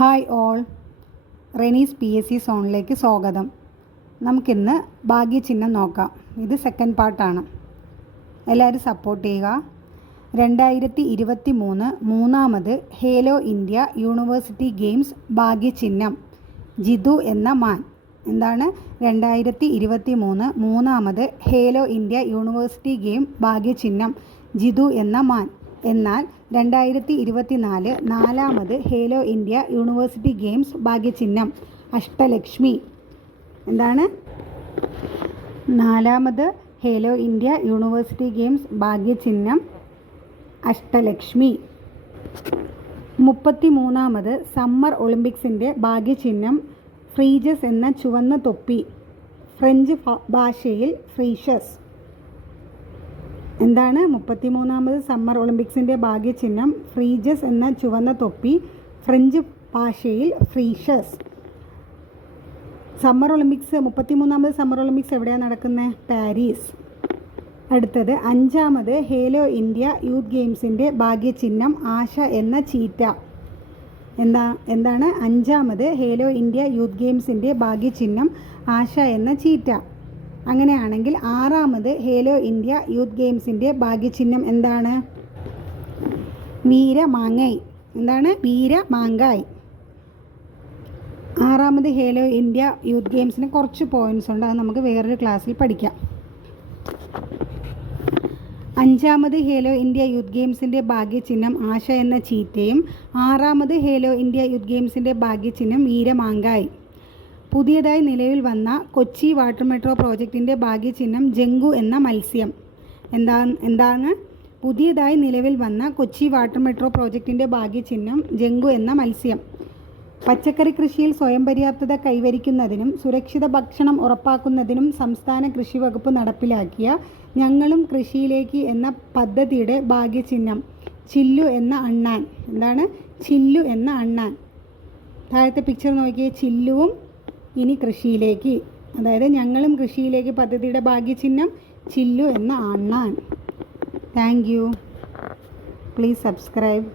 Hi all, Renees PSC സോണിലേക്ക് സ്വാഗതം. നമുക്കിന്ന് ഭാഗ്യചിഹ്നം നോക്കാം. ഇത് സെക്കൻഡ് പാർട്ടാണ്. എല്ലാവരും സപ്പോർട്ട് ചെയ്യുക. 2023 മൂന്നാമത് ഹേലോ ഇന്ത്യ യൂണിവേഴ്സിറ്റി ഗെയിംസ് ഭാഗ്യചിഹ്നം ജിതു എന്ന മാൻ. എന്താണ് 2023 മൂന്നാമത് ഹേലോ ഇന്ത്യ യൂണിവേഴ്സിറ്റി ഗെയിം ഭാഗ്യചിഹ്നം ജിതു എന്ന മാൻ. എന്നാൽ 2024 നാലാമത് ഹേലോ ഇന്ത്യ യൂണിവേഴ്സിറ്റി ഗെയിംസ് ഭാഗ്യചിഹ്നം അഷ്ടലക്ഷ്മി. എന്താണ് നാലാമത് ഹേലോ ഇന്ത്യ യൂണിവേഴ്സിറ്റി ഗെയിംസ് ഭാഗ്യചിഹ്നം അഷ്ടലക്ഷ്മി. 33ാമത് സമ്മർ ഒളിമ്പിക്സിൻ്റെ ഭാഗ്യചിഹ്നം ഫ്രീജസ് എന്ന ചുവന്ന തൊപ്പി, ഫ്രഞ്ച് ഭാഷയിൽ ഫ്രീഷസ്. എന്താണ് 33ാമത് സമ്മർ ഒളിമ്പിക്സിൻ്റെ ഭാഗ്യചിഹ്നം ഫ്രീജസ് എന്ന ചുവന്ന തൊപ്പി, ഫ്രഞ്ച് ഭാഷയിൽ ഫ്രീഷസ്. സമ്മർ ഒളിമ്പിക്സ് 33ാമത് സമ്മർ ഒളിമ്പിക്സ് എവിടെയാണ് നടക്കുന്നത്? പാരീസ്. അടുത്തത് 5ാമത് ഹേലോ ഇന്ത്യ യൂത്ത് ഗെയിംസിൻ്റെ ഭാഗ്യചിഹ്നം ആശ എന്ന ചീറ്റ. എന്താണ് 5ാമത് ഹേലോ ഇന്ത്യ യൂത്ത് ഗെയിംസിൻ്റെ ഭാഗ്യചിഹ്നം ആശ എന്ന ചീറ്റ. അങ്ങനെയാണെങ്കിൽ 6ാമത് ഹേലോ ഇന്ത്യ യൂത്ത് ഗെയിംസിൻ്റെ ഭാഗ്യചിഹ്നം എന്താണ്? വീരമാങ്ങായി. എന്താണ്? വീരമാങ്കായ്. 6ാമത് ഹേലോ ഇന്ത്യ യൂത്ത് ഗെയിംസിന് കുറച്ച് പോയിൻറ്റ്സ് ഉണ്ട്, അത് നമുക്ക് വേറൊരു ക്ലാസ്സിൽ പഠിക്കാം. 5ാമത് ഹേലോ ഇന്ത്യ യൂത്ത് ഗെയിംസിൻ്റെ ഭാഗ്യചിഹ്നം ആശ എന്ന ചീറ്റയും 6ാമത് ഹേലോ ഇന്ത്യ യൂത്ത് ഗെയിംസിൻ്റെ ഭാഗ്യചിഹ്നം വീരമാങ്കായ്. പുതിയതായി നിലവിൽ വന്ന കൊച്ചി വാട്ടർ മെട്രോ പ്രോജക്റ്റിൻ്റെ ഭാഗ്യചിഹ്നം ജങ്കു എന്ന മത്സ്യം. എന്താണ് പുതിയതായി നിലവിൽ വന്ന കൊച്ചി വാട്ടർ മെട്രോ പ്രോജക്റ്റിൻ്റെ ഭാഗ്യചിഹ്നം ജങ്കു എന്ന മത്സ്യം. പച്ചക്കറി കൃഷിയിൽ സ്വയം പര്യാപ്തത കൈവരിക്കുന്നതിനും സുരക്ഷിത ഭക്ഷണം ഉറപ്പാക്കുന്നതിനും സംസ്ഥാന കൃഷി വകുപ്പ് നടപ്പിലാക്കിയ ഞങ്ങളും കൃഷിയിലേക്ക് എന്ന പദ്ധതിയുടെ ഭാഗ്യചിഹ്നം ചില്ലു എന്ന അണ്ണാൻ. എന്താണ്? ചില്ലു എന്ന അണ്ണാൻ. താഴത്തെ പിക്ചർ നോക്കിയേ, ചില്ലുവും ഇനി കൃഷിയിലേക്ക്, അതായത് ഞങ്ങളും കൃഷിയിലേക്ക് പദ്ധതിയുടെ ഭാഗ്യചിഹ്നം ചില്ലു എന്ന അണ്ണാൻ. Thank you. Please subscribe.